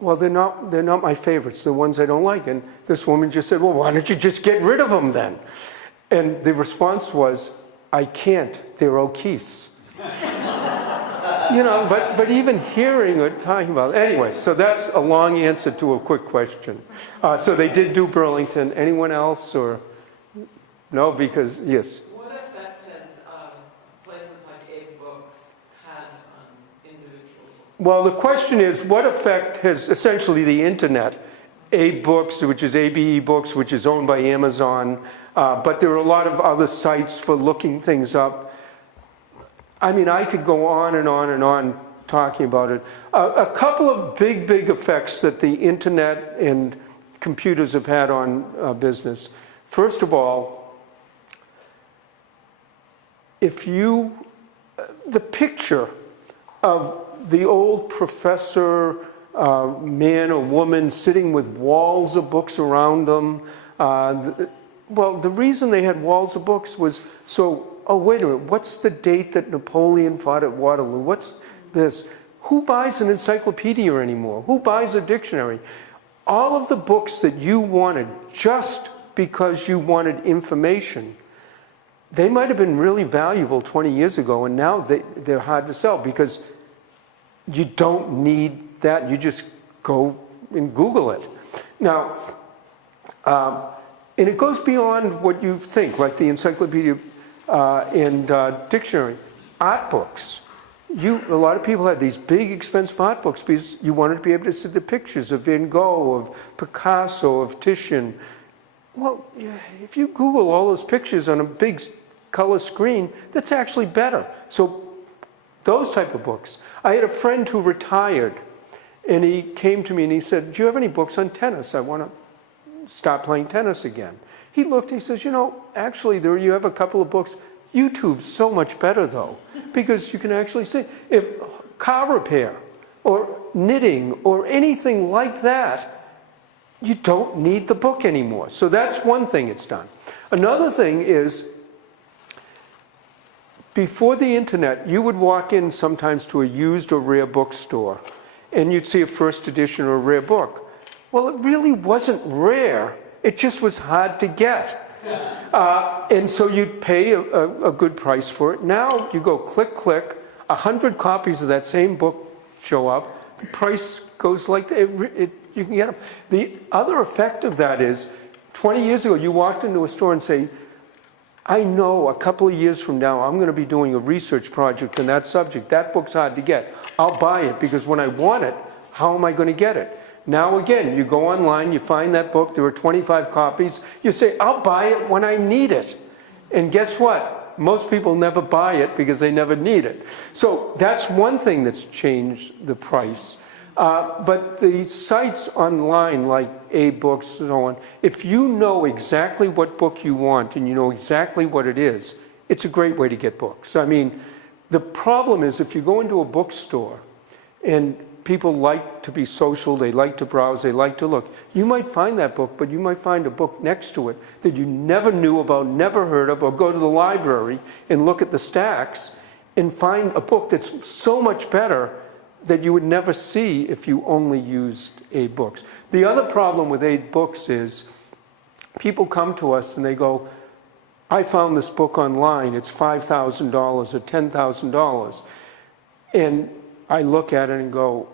well, they're not my favorites, the ones I don't like. And this woman just said, well, why don't you just get rid of them then? And the response was, I can't, they're O'Keeffe's. You know, but even hearing or talking about it. Anyway, so that's a long answer to a quick question. So they did do Burlington. Anyone else or? No, because, yes. What effect has places like Abe Books had on individuals? Well, the question is, what effect has essentially the internet, Abe Books, which is ABE Books, which is owned by Amazon, but there are a lot of other sites for looking things up. I mean, I could go on and on and on talking about it. A couple of big effects that the internet and computers have had on business. First of all, the picture of the old professor, man or woman sitting with walls of books around them, well, the reason they had walls of books was so, oh, wait a minute, what's the date that Napoleon fought at Waterloo? What's this? Who buys an encyclopedia anymore? Who buys a dictionary? All of the books that you wanted just because you wanted information, they might have been really valuable 20 years ago, and now they're hard to sell because you don't need that. You just go and Google it. Now, and it goes beyond what you think, like the encyclopedia and dictionary. Art books. A lot of people had these big, expensive art books because you wanted to be able to see the pictures of Van Gogh, of Picasso, of Titian. Well, if you Google all those pictures on a big color screen, that's actually better. So those type of books. I had a friend who retired, and he came to me and he said, do you have any books on tennis? I want to start playing tennis again. He looked, he says, you know, actually you have a couple of books. YouTube's so much better though, because you can actually see if car repair or knitting or anything like that, you don't need the book anymore. So that's one thing it's done. Another thing is, before the internet, you would walk in sometimes to a used or rare bookstore and you'd see a first edition or a rare book. Well, it really wasn't rare. It just was hard to get. And so you'd pay a good price for it. Now you go click, click, 100 copies of that same book show up. The price goes like you can get them. The other effect of that is, 20 years ago, you walked into a store and say, I know a couple of years from now, I'm going to be doing a research project on that subject. That book's hard to get. I'll buy it because when I want it, how am I going to get it? Now again, you go online, you find that book, there are 25 copies, you say, I'll buy it when I need it. And guess what? Most people never buy it because they never need it. So that's one thing that's changed the price. But the sites online like A-Books and so on, if you know exactly what book you want and you know exactly what it is, it's a great way to get books. I mean, the problem is if you go into a bookstore and people like to be social, they like to browse, they like to look. You might find that book, but you might find a book next to it that you never knew about, never heard of, or go to the library and look at the stacks and find a book that's so much better that you would never see if you only used Abe Books. The other problem with Abe Books is people come to us and they go, I found this book online, it's $5,000 or $10,000. And I look at it and go,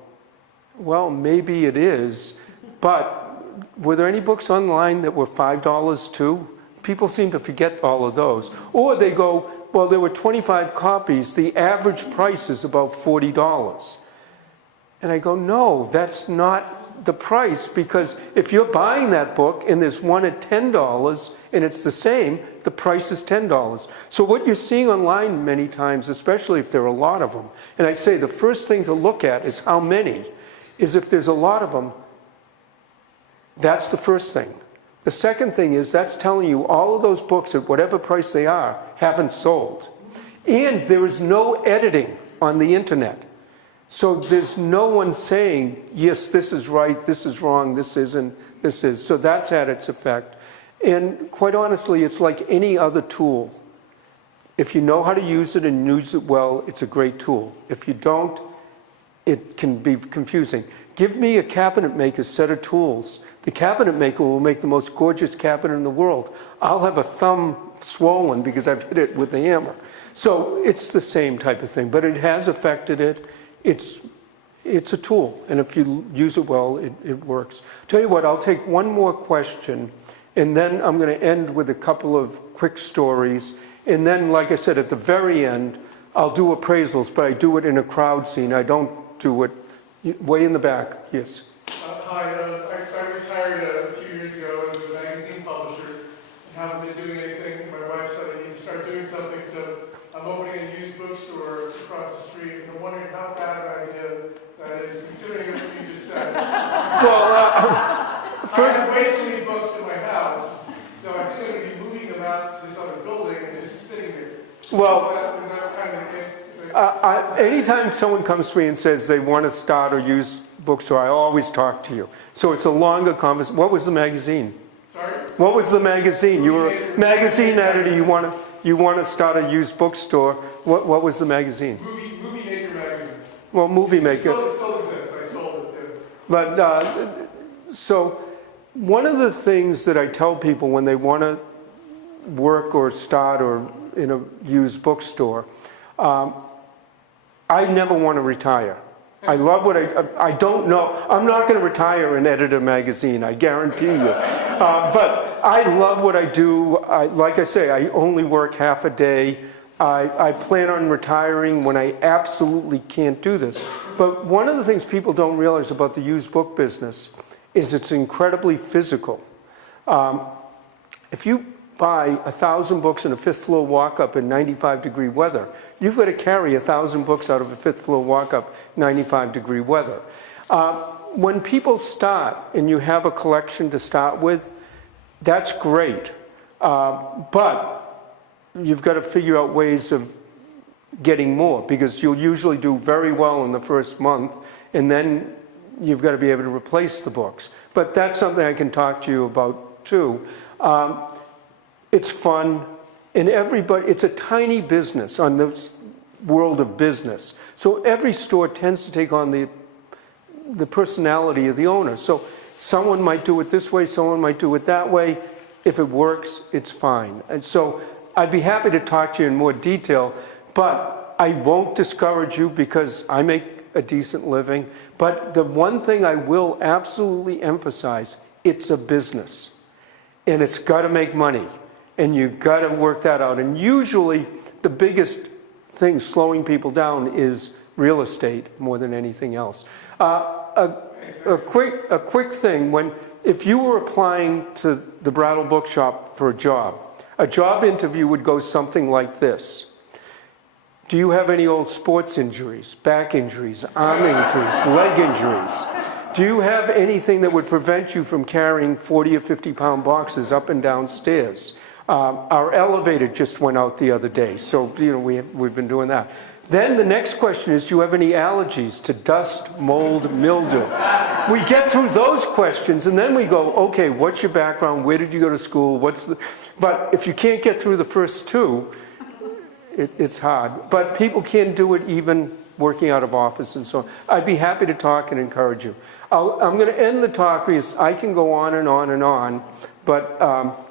well, maybe it is, but were there any books online that were $5 too? People seem to forget all of those. Or they go, well, there were 25 copies. The average price is about $40. And I go, no, that's not the price, because if you're buying that book and there's one at $10 and it's the same, the price is $10. So what you're seeing online many times, especially if there are a lot of them, and I say the first thing to look at is how many, is if there's a lot of them, that's the first thing. The second thing is that's telling you all of those books at whatever price they are haven't sold. And there is no editing on the internet. So there's no one saying, yes, this is right, this is wrong, this isn't, this is. So that's had its effect. And quite honestly, it's like any other tool. If you know how to use it and use it well, it's a great tool. If you don't, it can be confusing. Give me a cabinet maker's set of tools. The cabinet maker will make the most gorgeous cabinet in the world. I'll have a thumb swollen because I've hit it with the hammer. So it's the same type of thing, but it has affected it. It's a tool, and if you use it well, it works. Tell you what, I'll take one more question, and then I'm going to end with a couple of quick stories. And then, like I said, at the very end, I'll do appraisals, but I do it in a crowd scene. I don't do it way in the back. Yes? Hi, I retired a few years ago as a magazine publisher and haven't been doing anything. My wife said I need to start doing something, so I'm opening a used bookstore across the street, and I'm wondering how bad an idea that is, considering what you just said. Well, first, I have way too many books in my house, so I think I'm going to be moving them out to this other building and just sitting there. well, Is that kind of the case? anytime someone comes to me and says they want to start or use bookstore, I always talk to you. So it's a longer conversation. What was the magazine? Sorry? What was the magazine? You were a magazine editor. You want to start a used bookstore. What was the magazine? Movie Maker magazine. Well, Movie Maker. It still exists. I sold it. But so one of the things that I tell people when they want to work or start or in a used bookstore, I never want to retire. I love what I don't know. I'm not going to retire and edit a magazine, I guarantee you. But I love what I do. Like I say, I only work half a day. I plan on retiring when I absolutely can't do this. But one of the things people don't realize about the used book business is it's incredibly physical. If you buy 1,000 books in a fifth floor walk-up in 95-degree weather, you've got to carry 1,000 books out of a fifth floor walk-up 95-degree weather. When people start and you have a collection to start with, that's great. But you've got to figure out ways of getting more, because you'll usually do very well in the first month, and then you've got to be able to replace the books. But that's something I can talk to you about too. It's fun, and it's a tiny business on the world of business. So every store tends to take on the personality of the owner. So someone might do it this way, someone might do it that way. If it works, it's fine. And so I'd be happy to talk to you in more detail, but I won't discourage you because I make a decent living. But the one thing I will absolutely emphasize, it's a business, and it's got to make money. And you've got to work that out. And usually the biggest thing slowing people down is real estate more than anything else. A quick thing, if you were applying to the Brattle Bookshop for a job interview would go something like this. Do you have any old sports injuries, back injuries, arm injuries, leg injuries? Do you have anything that would prevent you from carrying 40 or 50-pound boxes up and down stairs? Our elevator just went out the other day, so we've been doing that. Then the next question is, do you have any allergies to dust, mold, mildew? We get through those questions, and then we go, okay, what's your background? Where did you go to school? But if you can't get through the first two, it's hard. But people can do it even working out of office and so on. I'd be happy to talk and encourage you. I'm going to end the talk because I can go on and on and on, but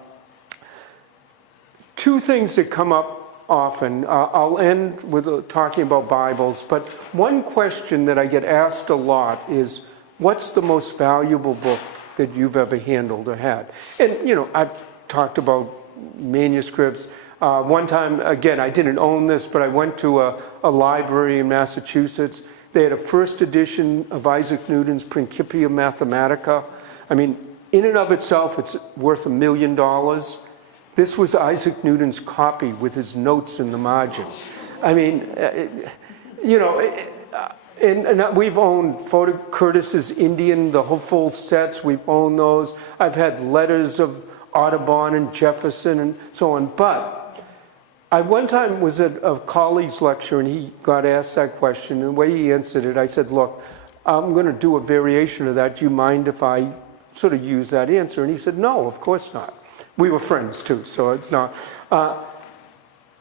two things that come up often. I'll end with talking about Bibles, but one question that I get asked a lot is, what's the most valuable book that you've ever handled or had? And, I've talked about manuscripts. One time, again, I didn't own this, but I went to a library in Massachusetts. They had a first edition of Isaac Newton's Principia Mathematica. I mean, in and of itself, it's worth $1 million. This was Isaac Newton's copy with his notes in the margin. I mean, you know, and we've owned Curtis's Indian, the whole full sets, we've owned those. I've had letters of Audubon and Jefferson and so on. But I one time was at a colleague's lecture and he got asked that question. And the way he answered it, I said, look, I'm going to do a variation of that. Do you mind if I sort of use that answer? And he said, no, of course not. We were friends too, so it's not.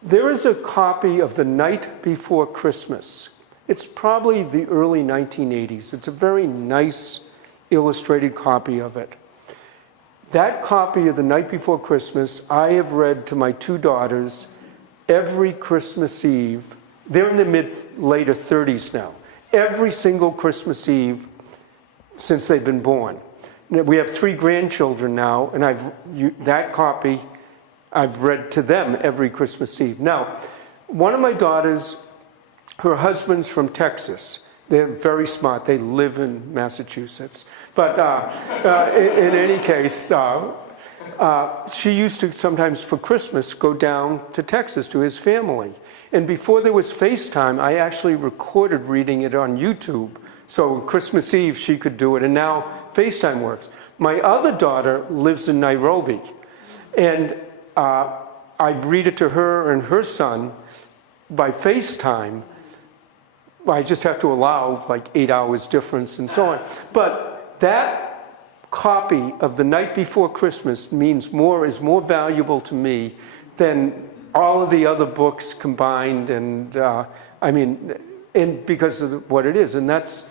There is a copy of The Night Before Christmas. It's probably the early 1980s. It's a very nice illustrated copy of it. That copy of The Night Before Christmas, I have read to my 2 daughters every Christmas Eve. They're in the later 30s now. Every single Christmas Eve since they've been born. We have 3 grandchildren now, and that copy I've read to them every Christmas Eve. Now, one of my daughters, her husband's from Texas. They're very smart. They live in Massachusetts. But in any case, she used to sometimes for Christmas go down to Texas to his family. And before there was FaceTime, I actually recorded reading it on YouTube. So Christmas Eve, she could do it. And now FaceTime works. My other daughter lives in Nairobi. And I read it to her and her son by FaceTime. I just have to allow like 8 hours difference and so on. But that copy of The Night Before Christmas is more valuable to me than all of the other books combined. And I mean, and because of what it is. And that's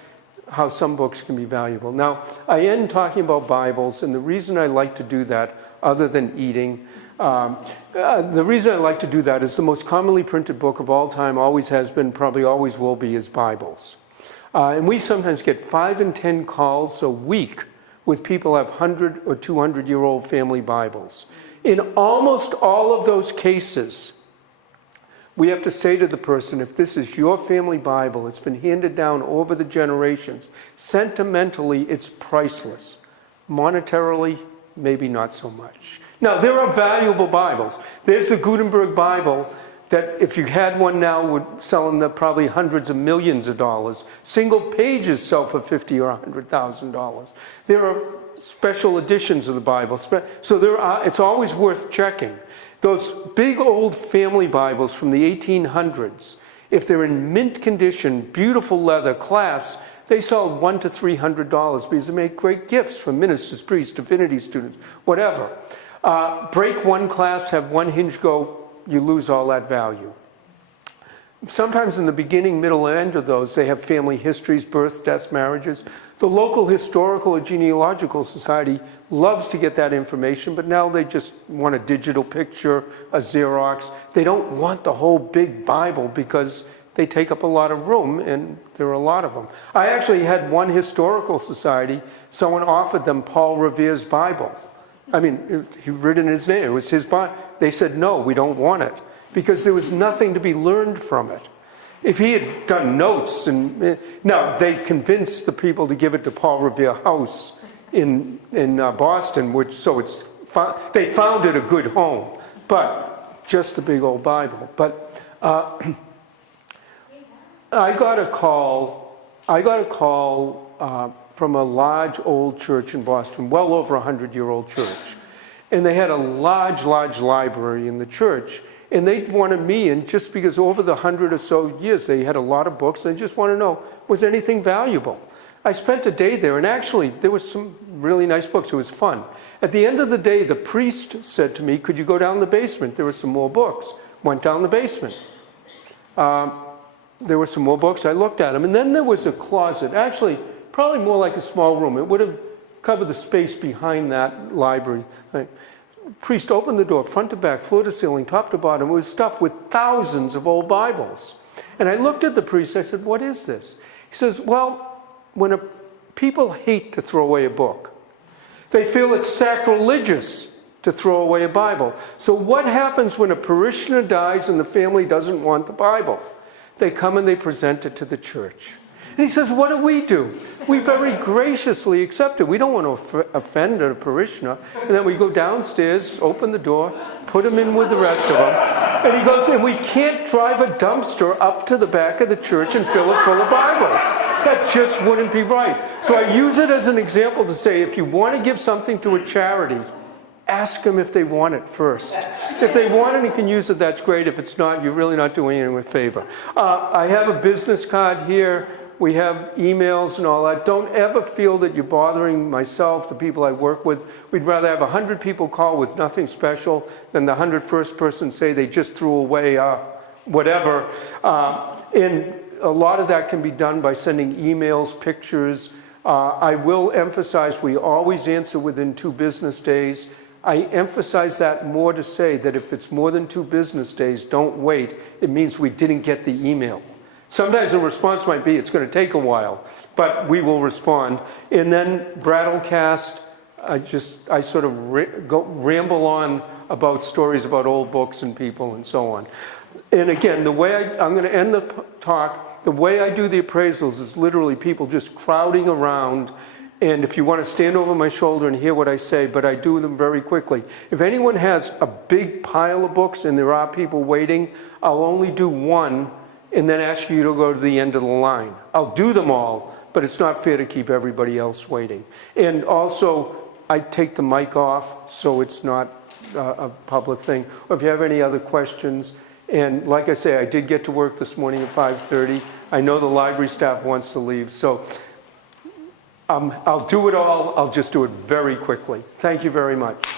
how some books can be valuable. Now, I end talking about Bibles, and the reason I like to do that, other than eating, the reason I like to do that is the most commonly printed book of all time, always has been, probably always will be, is Bibles. And we sometimes get 5 and 10 calls a week with people who have 100 or 200-year-old family Bibles. In almost all of those cases, we have to say to the person, if this is your family Bible, it's been handed down over the generations, sentimentally, it's priceless. Monetarily, maybe not so much. Now, there are valuable Bibles. There's the Gutenberg Bible that if you had one now would sell in the probably hundreds of millions of dollars. Single pages sell for $50,000 or $100,000. There are special editions of the Bible. So it's always worth checking. Those big old family Bibles from the 1800s, if they're in mint condition, beautiful leather, clasps, they sell $100 to $300 because they make great gifts for ministers, priests, divinity students, whatever. Break one clasp, have one hinge go, you lose all that value. Sometimes in the beginning, middle, and end of those, they have family histories, births, deaths, marriages. The local historical or genealogical society loves to get that information, but now they just want a digital picture, a Xerox. They don't want the whole big Bible because they take up a lot of room, and there are a lot of them. I actually had one historical society, someone offered them Paul Revere's Bible. I mean, he written his name, it was his Bible. They said, no, we don't want it, because there was nothing to be learned from it. If he had done notes, now they convinced the people to give it to Paul Revere House in Boston, they found it a good home, but just the big old Bible. But I got a call from a large old church in Boston, well over 100-year-old church. And they had a large library in the church. And they wanted me in just because over the 100 or so years, they had a lot of books. They just want to know, was anything valuable? I spent a day there, and actually, there was some really nice books. It was fun. At the end of the day, the priest said to me, could you go down the basement? There were some more books. Went down the basement. There were some more books. I looked at them. And then there was a closet, actually, probably more like a small room. It would have covered the space behind that library. Priest opened the door, front to back, floor to ceiling, top to bottom. It was stuffed with thousands of old Bibles. And I looked at the priest, I said, what is this? He says, well, people hate to throw away a book. They feel it's sacrilegious to throw away a Bible. So what happens when a parishioner dies and the family doesn't want the Bible? They come and they present it to the church. And he says, what do? We very graciously accept it. We don't want to offend a parishioner. And then we go downstairs, open the door, put him in with the rest of them. And he goes, and we can't drive a dumpster up to the back of the church and fill it full of Bibles. That just wouldn't be right. So I use it as an example to say, if you want to give something to a charity, ask them if they want it first. If they want it and can use it, that's great. If it's not, you're really not doing anyone a favor. I have a business card here. We have emails and all that. Don't ever feel that you're bothering myself, the people I work with. We'd rather have 100 people call with nothing special than the 101st person say they just threw away whatever. And a lot of that can be done by sending emails, pictures. I will emphasize we always answer within 2 business days. I emphasize that more to say that if it's more than 2 business days, don't wait. It means we didn't get the email. Sometimes the response might be, it's going to take a while, but we will respond. And then Brattlecast, I sort of ramble on about stories about old books and people and so on. And again, the way I'm going to end the talk, the way I do the appraisals is literally people just crowding around. And if you want to stand over my shoulder and hear what I say, but I do them very quickly. If anyone has a big pile of books and there are people waiting, I'll only do one and then ask you to go to the end of the line. I'll do them all, but it's not fair to keep everybody else waiting. And also, I take the mic off so it's not a public thing. Or if you have any other questions, and like I say, I did get to work this morning at 5:30. I know the library staff wants to leave, so I'll do it all. I'll just do it very quickly. Thank you very much.